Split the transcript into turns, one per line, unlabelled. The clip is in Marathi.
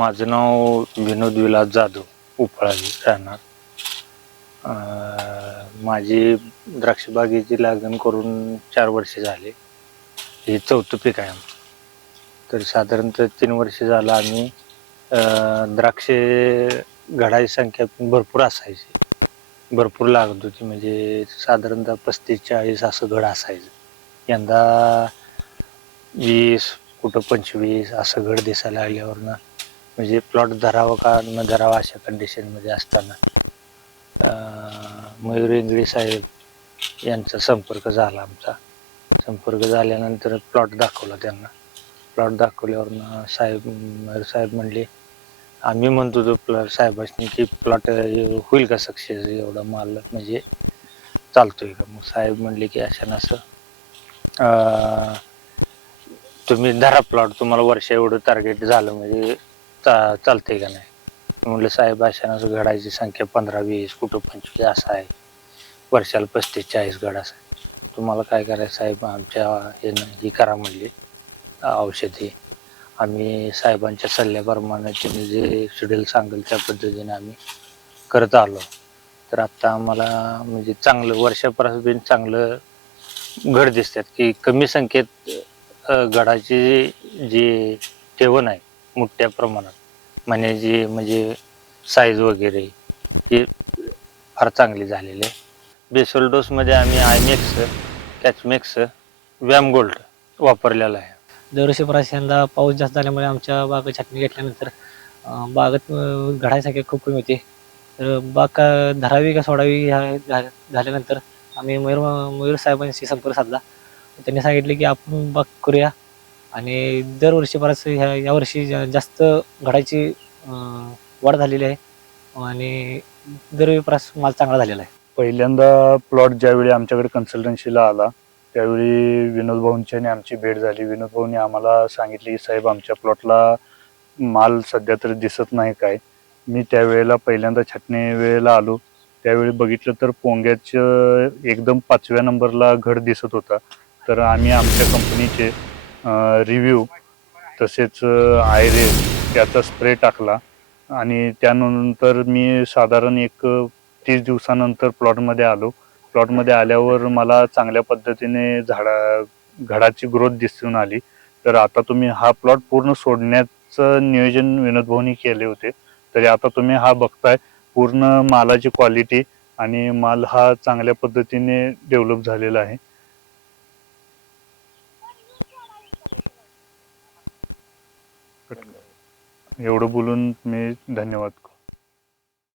माझं नाव विनोद विलास जाधव उपळाजी राहणार. माझी द्राक्षबागेची लागण करून चार वर्ष झाले. हे चौथं पीक आहे आमचं. तर साधारणतः तीन वर्ष झालं आम्ही द्राक्षे घडाची संख्या भरपूर असायची. भरपूर लागत होती म्हणजे साधारणतः पस्तीस चाळीस असं घड असायचं. यंदा वीस कुठं पंचवीस असं घड दिसायला आल्यावर ना म्हणजे प्लॉट धरावं का न धरावा अशा कंडिशनमध्ये असताना? मयूर इंगळे साहेब यांचा संपर्क झाला आमचा. संपर्क झाल्यानंतर प्लॉट दाखवला त्यांना. प्लॉट दाखवल्यावर साहेब मयूर साहेब म्हणले आम्ही म्हणतो तो प्लॉट साहेबांनी की प्लॉट होईल का सक्सेस एवढा माल? म्हणजे चालतोय का? मग साहेब म्हणले की अशा असं तुम्ही धरा प्लॉट तुम्हाला वर्ष एवढं टार्गेट झालं. म्हणजे चा चालतंय का नाही? म्हणलं साहेब अशानं घडायची संख्या पंधरा वीस कुठं पंचवीस असं आहे. वर्षाला पस्तीस चाळीस गड असं आहे. तुम्हाला काय करायचं साहेब? आमच्या हे ही करा म्हणली औषधी. आम्ही साहेबांच्या सल्ल्याप्रमाणे त्यांनी जे शेड्यूल सांगेल त्या पद्धतीने आम्ही करत आलो. तर आत्ता आम्हाला म्हणजे चांगलं वर्षापर्यंत चांगलं घड दिसतात की कमी संख्येत गडाची जी ठेवण आहे मोठ्या प्रमाणात. म्हण्याची म्हणजे साईज वगैरे हे फार चांगली झालेली आहे. बेसल डोसमध्ये आम्ही आयमेक्स कॅचमेक्स व्याम गोल्ड वापरलेला आहे.
दरवर्षी बराच यंदा पाऊस जास्त झाल्यामुळे आमच्या बाग छाटणी घेतल्यानंतर बागत बागेत खूप कमी होते. तर बाग का धरावी का सोडावी ह्या झा- झाल्यानंतर आम्ही मयूर मयूर साहेबांशी संपर्क साधला. त्यांनी सांगितले की आपण बाग करूया. आणि दरवर्षी बराच ह्या यावर्षी जा- जास्त घडायची अं, वाढ झालेली आहे. आणि दरवेळी बराच माल चांगला झालेला आहे.
पहिल्यांदा प्लॉट ज्यावेळी आमच्याकडे कन्सल्टन्सीला आला त्यावेळी विनोद भाऊंची आणि आमची भेट झाली. विनोद भाऊंनी आम्हाला सांगितले की साहेब आमच्या प्लॉटला माल सध्या तरी दिसत नाही काय. मी त्यावेळेला पहिल्यांदा छाटणी वेळेला आलो. त्यावेळी बघितलं तर पोंग्याचं एकदम पाचव्या नंबरला घड दिसत होता. तर आम्ही आमच्या कंपनीचे रिव्ह्यू तसेच आयरे त्याचा स्प्रे टाकला. आणि त्यानंतर मी साधारण एक तीस दिवसानंतर प्लॉटमध्ये आलो. प्लॉटमध्ये आल्यावर मला चांगल्या पद्धतीने झाडा घडाची ग्रोथ दिसून आली. तर आता तुम्ही हा प्लॉट पूर्ण सोडण्याचं नियोजन विनोदभाऊनी केले होते. तरी आता तुम्ही हा बघताय पूर्ण मालाची क्वालिटी आणि माल हा चांगल्या पद्धतीने डेव्हलप झालेला आहे. एवढं बोलून मी धन्यवाद